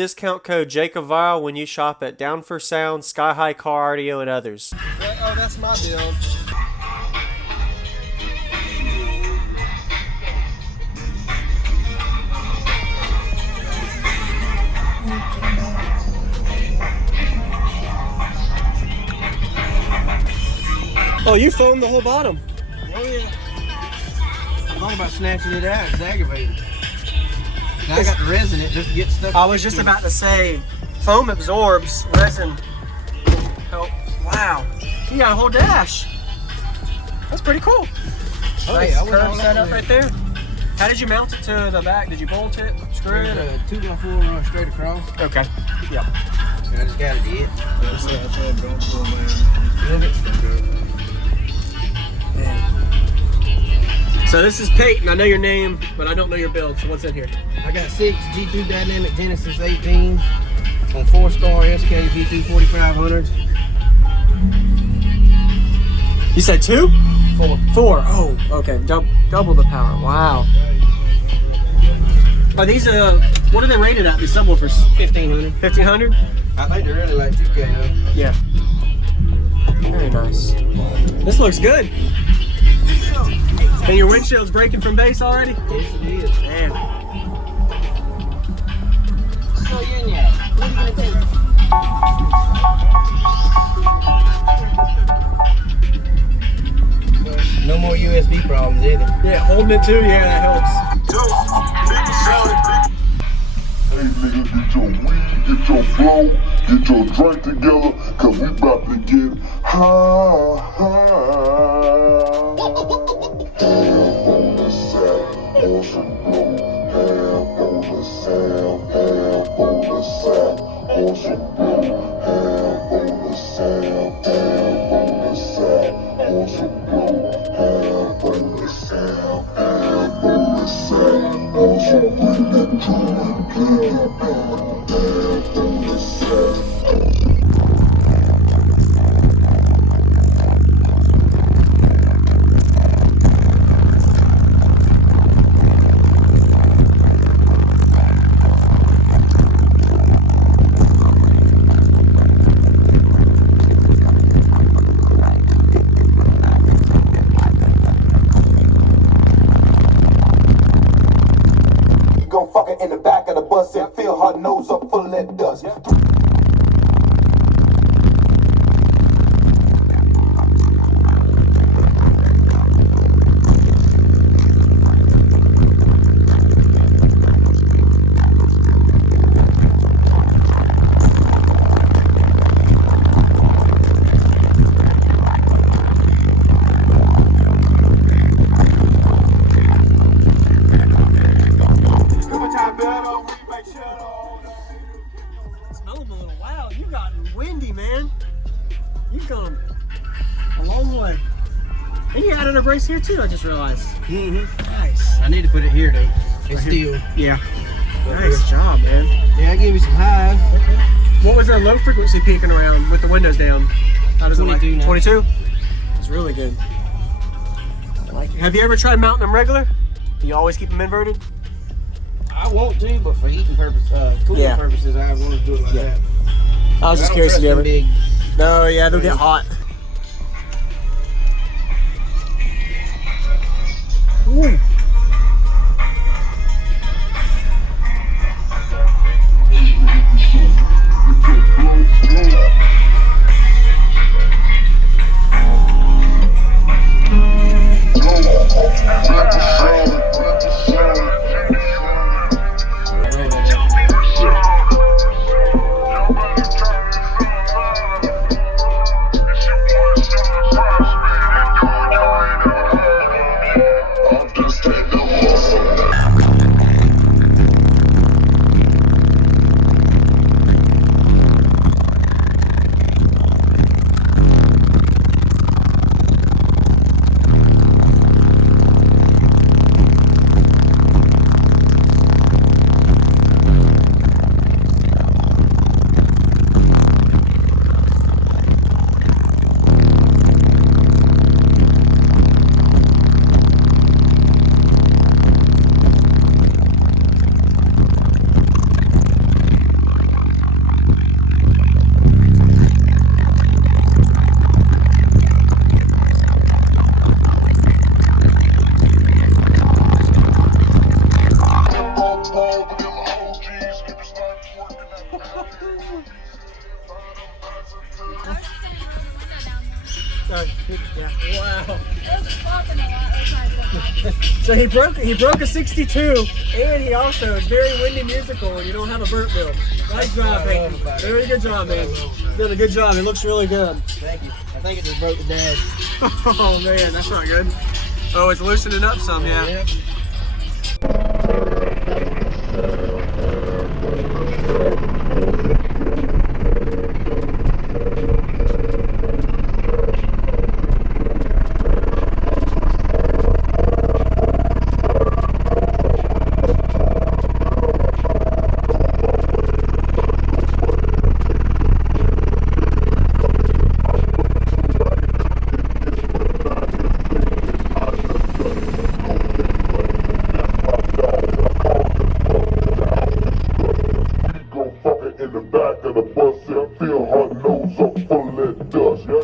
discount code JacobViral when you shop at Down for Sound, SkyHigh Car Audio, and others. Oh, that's my build. Oh, you foamed the whole bottom. Oh yeah. I thought about snatching it out. It's aggravating. Now I got the resin in it just to get stuck. I was just about to say, foam absorbs, resin. Oh, wow. You got a whole dash. That's pretty cool. Nice curve setup right there. How did you mount it to the back? Did you bolt it, screw it? 2x4 run straight across. Okay. Yeah. I just got it in. So this is Payton. I know your name, but I don't know your build. So what's in here? I got 6 G2 Dynamic Genesis 18 on 4-star SK V2 4500s. You said 2? 4. 4. Oh, okay. Double the power. Wow. Are these what are they rated at? These subwoofers? 1500. 1500? I think they're really like 2K though. Yeah. Very nice. This looks good. And your windshield's breaking from base already? Yes, it is. Man. So, yeah, what are you gonna take? No more USB problems either. Yeah, holding it too, yeah, that helps. Hey nigga, get your weed, get your flow, get your drink together, cause we about to get high. Half on the sack, on some blow. Half on the sack, half on the sack, on some blow. Half on the sack, half on the sack, on some blow. Half on the sack, half on the sack, on some bring it to in the back of the bus and fill her nose up full of that dust. Smell them a little. Wow, you got windy, man. You've gone a long way. And you added a brace here too, I just realized. Nice. I need to put it here though. It's steel. Yeah. Nice job, man. Yeah, I gave you some highs. Okay. What was their low frequency peaking around with the windows down? How does 22 it like? now. 22? It's really good. I like it. Have you ever tried mounting them regular? Do you always keep them inverted? I want to, but for heating purposes, cooling purposes, I want to do it like that. I was just curious if you ever. Big. No, yeah, they'll get hot. Ooh. I'm just Yeah. Wow. It was fucking a lot of times. So he broke a 62, and he also is very windy musical when you don't have a burnt bill. Nice job, Payton. Very good job, man. You did a good job. It looks really good. Thank you. I think it just broke the dash. Oh man, that's not good. Oh, it's loosening up some, yeah. Yeah. In the back of the bus and feel her nose up full of dust. Yeah.